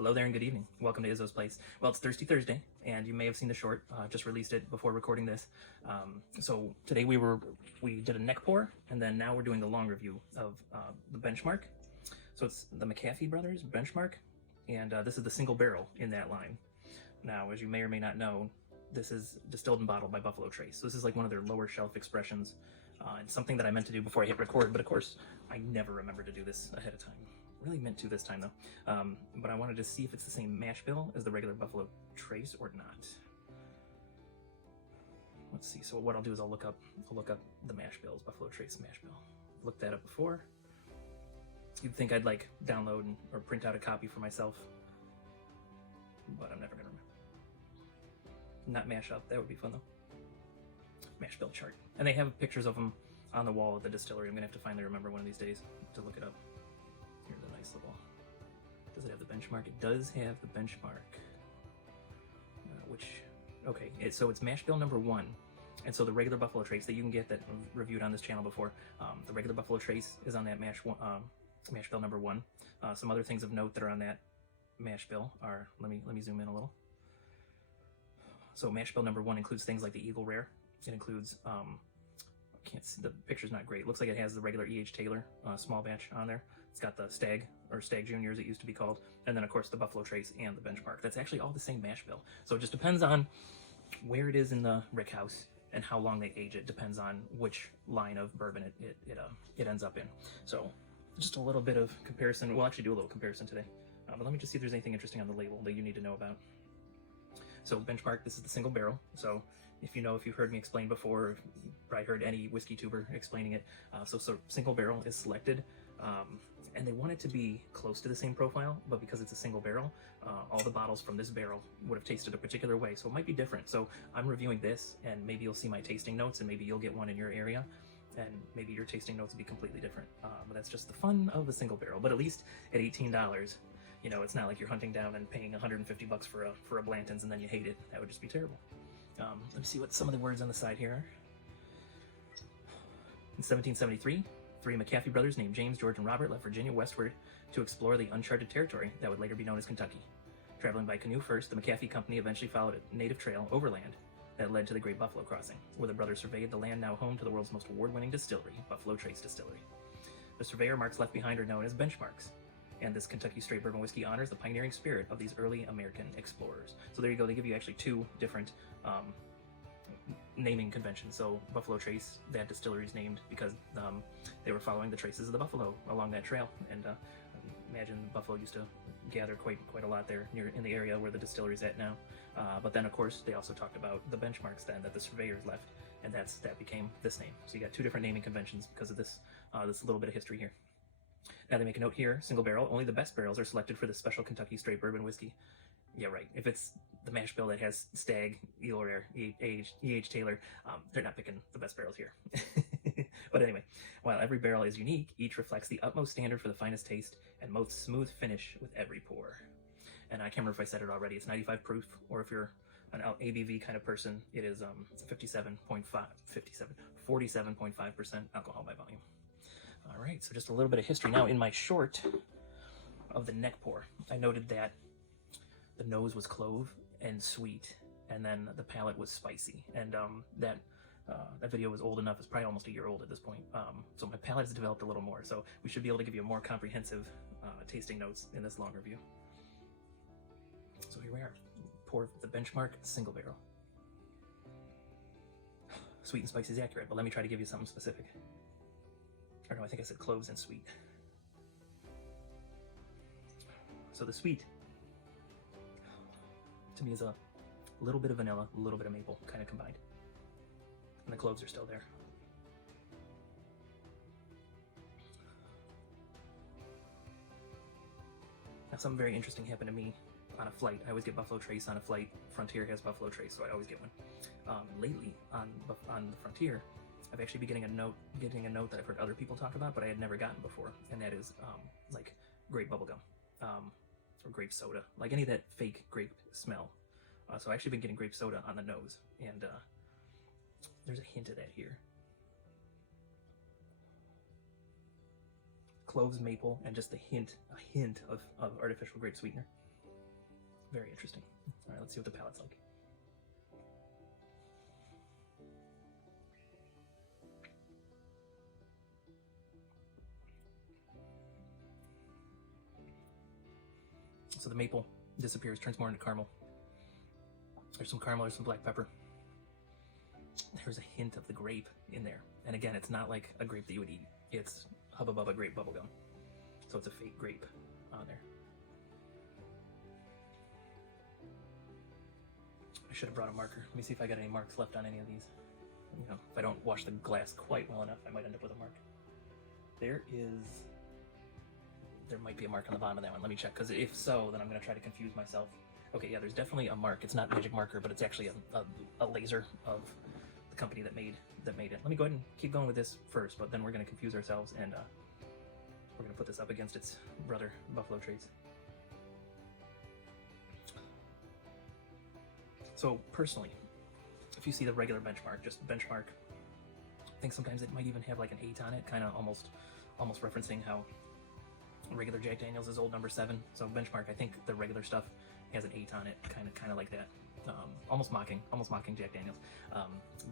Hello there and good evening. Welcome to Izzo's Place. Well, it's Thirsty Thursday, and you may have seen the short. Just released it before recording this. So today we did a neck pour, and then now we're doing the long review of the benchmark. So it's the McAfee Brothers benchmark, and this is the single barrel in that line. Now, as you may or may not know, this is distilled and bottled by Buffalo Trace. So this is like one of their lower shelf expressions, and something that I meant to do before I hit record, but of course, I never remember to do this ahead of time. Really meant to this time though, but I wanted to see if it's the same mash bill as the regular Buffalo Trace or not. Let's see. So what I'll do is I'll look up the mash bills, Buffalo Trace mash bill. Looked that up before. You'd think I'd like download or print out a copy for myself, but I'm never gonna remember. Not mash up. That would be fun though. Mash bill chart, and they have pictures of them on the wall at the distillery. I'm gonna have to finally remember one of these days to look it up. Here's a nice little, does it have the benchmark? It does have the benchmark, so it's mash bill number 1. And so the regular Buffalo Trace that you can get that I've reviewed on this channel before, the regular Buffalo Trace is on that mash bill number 1. Some other things of note that are on that mash bill are, let me zoom in a little. So mash bill number 1 includes things like the Eagle Rare. It includes, can't see, the picture's not great. It looks like it has the regular E.H. Taylor small batch on there. It's got the Stag, or Stag Junior as it used to be called, and then of course the Buffalo Trace and the benchmark. That's actually all the same mash bill. So it just depends on where it is in the rick house and how long they age it. Depends on which line of bourbon it ends up in. So just a little bit of comparison. We'll actually do a little comparison today, but let me just see if there's anything interesting on the label that you need to know about. So benchmark, this is the single barrel. So if you've heard me explain before, or probably heard any whiskey tuber explaining it, so single barrel is selected, and they want it to be close to the same profile, but because it's a single barrel, all the bottles from this barrel would have tasted a particular way, so it might be different. So I'm reviewing this, and maybe you'll see my tasting notes, and maybe you'll get one in your area, and maybe your tasting notes will be completely different. But that's just the fun of the single barrel. But at least at $18, you know, it's not like you're hunting down and paying $150 for a Blanton's and then you hate it. That would just be terrible. Let me see what some of the words on the side here are. In 1773, 3 McAfee brothers named James, George, and Robert left Virginia westward to explore the uncharted territory that would later be known as Kentucky. Traveling by canoe first, the McAfee Company eventually followed a native trail overland that led to the Great Buffalo Crossing, where the brothers surveyed the land now home to the world's most award-winning distillery, Buffalo Trace Distillery. The surveyor marks left behind are known as benchmarks, and this Kentucky straight bourbon whiskey honors the pioneering spirit of these early American explorers. So there you go. They give you actually 2 different naming conventions. So Buffalo Trace, that distillery is named because they were following the traces of the buffalo along that trail, and imagine buffalo used to gather quite a lot there in the area where the distillery is at now. But then of course they also talked about the benchmarks then that the surveyors left, and that became this name. So you got 2 different naming conventions because of this little bit of history here. Now they make a note here, single barrel, only the best barrels are selected for this special Kentucky straight bourbon whiskey. Yeah, right. If it's the mash bill that has Stag, Eagle Rare, E.H. Taylor, they're not picking the best barrels here. But anyway, while every barrel is unique, each reflects the utmost standard for the finest taste and most smooth finish with every pour. And I can't remember if I said it already. It's 95 proof, or if you're an ABV kind of person, it is 47.5% alcohol by volume. All right, so just a little bit of history. Now, in my short of the neck pour, I noted that the nose was clove and sweet, and then the palate was spicy. And that video was old enough; it's probably almost a year old at this point. So my palate has developed a little more. So we should be able to give you a more comprehensive tasting notes in this long review. So here we are. Pour the benchmark single barrel. Sweet and spicy is accurate, but let me try to give you something specific. Or no, I think I said cloves and sweet. So the sweet, to me, is a little bit of vanilla, a little bit of maple, kind of combined. And the cloves are still there. Now, something very interesting happened to me on a flight. I always get Buffalo Trace on a flight. Frontier has Buffalo Trace, so I always get one. Lately, on the Frontier, I've actually been getting a note that I've heard other people talk about, but I had never gotten before, and that is like grape bubblegum, or grape soda, like any of that fake grape smell. So I've actually been getting grape soda on the nose, and there's a hint of that here. Cloves, maple, and just a hint of artificial grape sweetener. Very interesting. All right, let's see what the palate's like. So the maple disappears, turns more into caramel. There's some caramel, there's some black pepper. There's a hint of the grape in there. And again, it's not like a grape that you would eat. It's Hubba Bubba grape bubblegum. So it's a fake grape on there. I should have brought a marker. Let me see if I got any marks left on any of these. You know, if I don't wash the glass quite well enough, I might end up with a mark. There might be a mark on the bottom of that one. Let me check, because if so, then I'm going to try to confuse myself. Okay, yeah, there's definitely a mark. It's not magic marker, but it's actually a laser of the company that made it. Let me go ahead and keep going with this first, but then we're going to confuse ourselves, and we're going to put this up against its brother, Buffalo Trace. So personally, if you see the regular benchmark, just benchmark, I think sometimes it might even have like an 8 on it, kind of almost referencing how regular Jack Daniels is old number 7. So benchmark, I think the regular stuff has an 8 on it, kind of like that. Almost mocking Jack Daniels.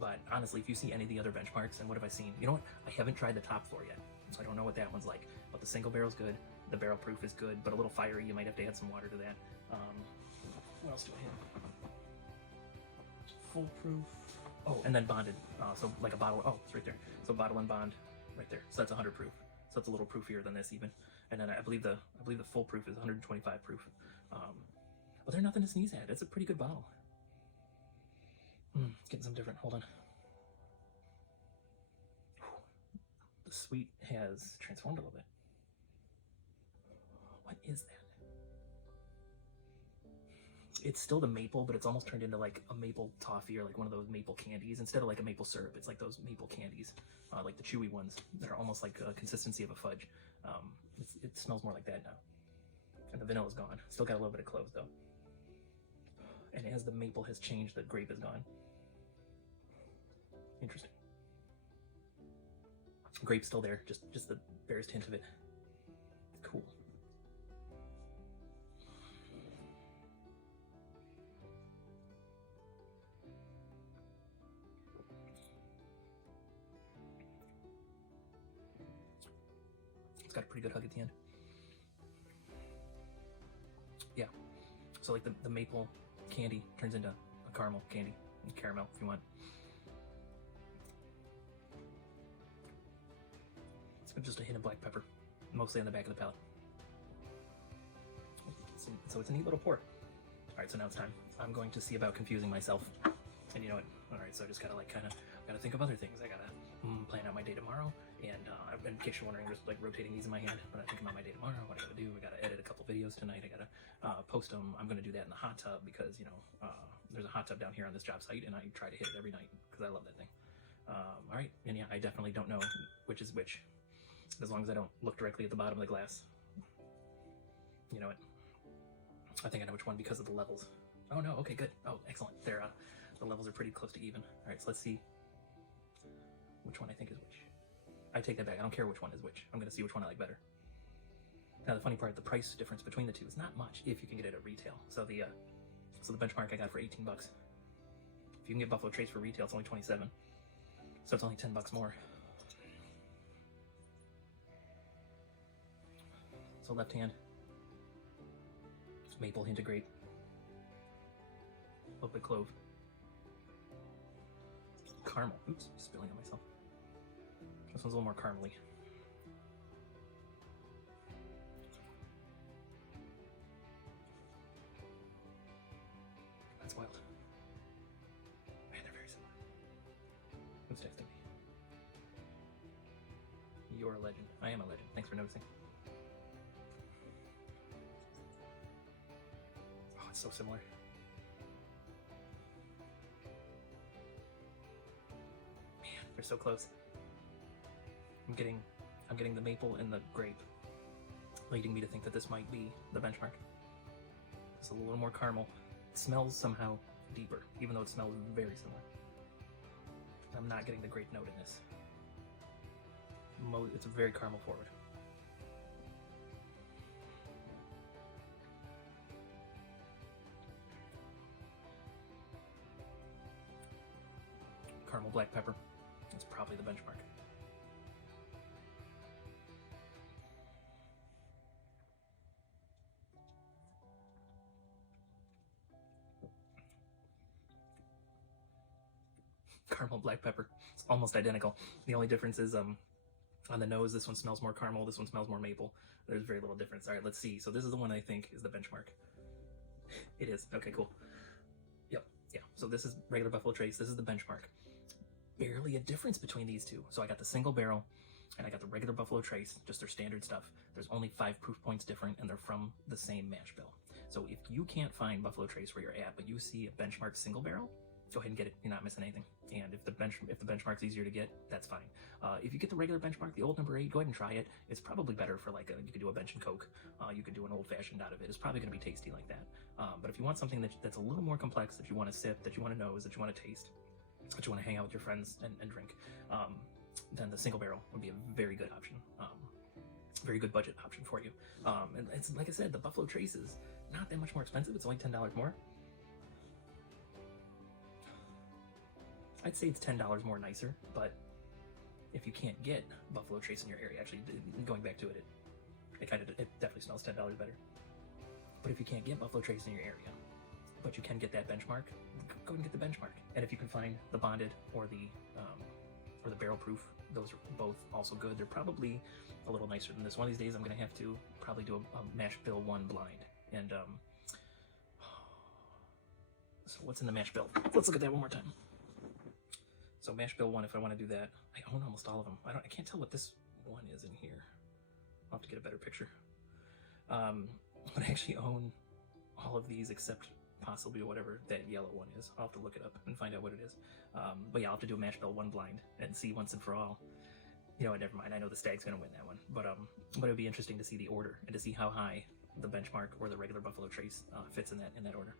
But honestly, if you see any of the other benchmarks, and what have I seen? You know what? I haven't tried the top floor yet, so I don't know what that one's like. But the single barrel's good. The barrel proof is good, but a little fiery. You might have to add some water to that. What else do I have? Foolproof. Oh, and then bonded. So like a bottle. Oh, it's right there. So bottle and bond, right there. So that's 100 proof. So it's a little proofier than this even. And then I believe the full proof is 125 proof. But they're nothing to sneeze at. It's a pretty good bottle. Getting some different. Hold on. The sweet has transformed a little bit. What is that? It's still the maple, but it's almost turned into like a maple toffee or like one of those maple candies instead of like a maple syrup. It's like those maple candies, like the chewy ones that are almost like a consistency of a fudge. It smells more like that now. And the vanilla's gone. Still got a little bit of cloves though. And as the maple has changed, the grape is gone. Interesting. Grape's still there, just the barest hint of it. Cool. It's got a pretty good hug at the end. Yeah. So like the maple candy turns into a caramel candy. Caramel if you want. It's just a hint of black pepper, mostly on the back of the palate. So it's a neat little pour. Alright, so now it's time. I'm going to see about confusing myself. And you know what? Alright, so I just gotta gotta think of other things. I gotta plan out my day tomorrow, and in case you're wondering, just like rotating these in my hand, but I'm thinking about my day tomorrow, what I gotta do. I gotta edit a couple videos tonight. I gotta post them. I'm gonna do that in the hot tub because, you know, there's a hot tub down here on this job site, and I try to hit it every night because I love that thing. Alright, and yeah, I definitely don't know which is which, as long as I don't look directly at the bottom of the glass. You know what? I think I know which one because of the levels. Oh no, okay, good. Oh, excellent. They're the levels are pretty close to even. Alright, so let's see which one I think is which. I take that back. I don't care which one is which. I'm gonna see which one I like better. Now the funny part, the price difference between the two is not much if you can get it at retail. So the benchmark I got for 18 bucks. If you can get Buffalo Trace for retail, it's only 27. So it's only 10 bucks more. So left hand, maple, hint of grape, a little bit clove, caramel. Oops, spilling on myself. This one's a little more caramely. That's wild. Man, they're very similar. Who's texting me? You're a legend. I am a legend. Thanks for noticing. So similar. Man, they're so close. I'm getting the maple and the grape, leading me to think that this might be the benchmark. It's a little more caramel. It smells somehow deeper, even though it smells very similar. I'm not getting the grape note in this. It's a very caramel forward. black pepper. It's probably the benchmark. Caramel black pepper. It's almost identical. The only difference is on the nose, this one smells more caramel, this one smells more maple. There's very little difference. All right, let's see. So this is the one I think is the benchmark. It is. Okay, cool. Yep, yeah. So this is regular Buffalo Trace. This is the benchmark. Barely a difference between these two. So I got the single barrel and I got the regular Buffalo Trace, just their standard stuff. There's only 5 proof points different and they're from the same mash bill. So if you can't find Buffalo Trace where you're at, but you see a benchmark single barrel, go ahead and get it. You're not missing anything. And if the benchmark's easier to get, that's fine. If you get the regular benchmark, the old number 8, go ahead and try it. It's probably better for like you could do a bench and Coke. You could do an old fashioned out of it. It's probably going to be tasty like that. But if you want something that's a little more complex, that you want to sip, that you want to nose, that you want to taste, that you want to hang out with your friends and drink, then the single barrel would be a very good option. Very good budget option for you. And it's like I said, the Buffalo Trace is not that much more expensive. It's only $10 more. I'd say it's $10 more nicer, but if you can't get Buffalo Trace in your area, actually going back to it, it definitely smells $10 better. But if you can't get Buffalo Trace in your area, but you can get that benchmark, go and get the benchmark. And if you can find the bonded or the barrel proof, those are both also good. They're probably a little nicer than this. One of these days I'm going to have to probably do a mash bill 1 blind. And so what's in the mash bill? Let's look at that one more time. So mash bill 1, if I want to do that, I own almost all of them. I can't tell what this one is in here. I'll have to get a better picture. But I actually own all of these except possibly whatever that yellow one is. I'll have to look it up and find out what it is. But yeah, I'll have to do a mash bill 1 blind and see once and for all. You know what, never mind. I know the Stag's going to win that one. But it'd be interesting to see the order and to see how high the benchmark or the regular Buffalo Trace fits in that order.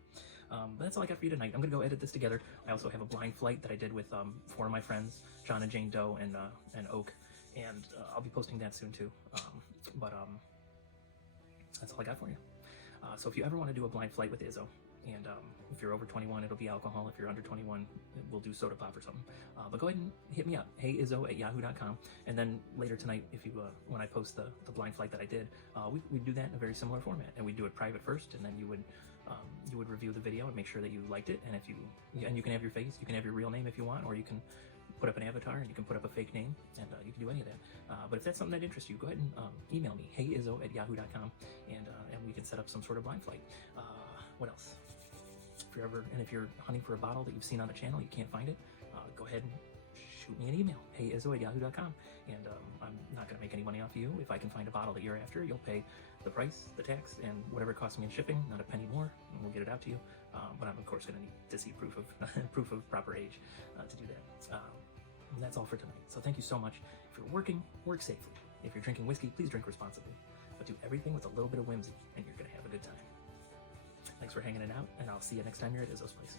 But that's all I got for you tonight. I'm gonna go edit this together. I also have a blind flight that I did with 4 of my friends, John and Jane Doe and Oak, and I'll be posting that soon too. That's all I got for you. So if you ever want to do a blind flight with Izzo, and if you're over 21, it'll be alcohol. If you're under 21, we'll do soda pop or something. But go ahead and hit me up, heyizzo@yahoo.com. And then later tonight, if you when I post the blind flight that I did, we do that in a very similar format, and we do it private first, and then you would review the video and make sure that you liked it. And if you can have your face, you can have your real name if you want, or you can put up an avatar and you can put up a fake name, and you can do any of that. But if that's something that interests you, go ahead and email me, heyizzo@yahoo.com, and we can set up some sort of blind flight. What else? If you're hunting for a bottle that you've seen on the channel, you can't find it, go ahead and shoot me an email, heyizzo@yahoo.com, and I'm not going to make any money off of you. If I can find a bottle that you're after, you'll pay the price, the tax, and whatever it costs me in shipping, not a penny more, and we'll get it out to you. But I'm of course going to need to see proof of proper age to do that. And that's all for tonight. So thank you so much. If you're working, work safely. If you're drinking whiskey, please drink responsibly. But do everything with a little bit of whimsy, and you're going to have a good time. Thanks for hanging it out, and I'll see you next time you're at Izzo's place.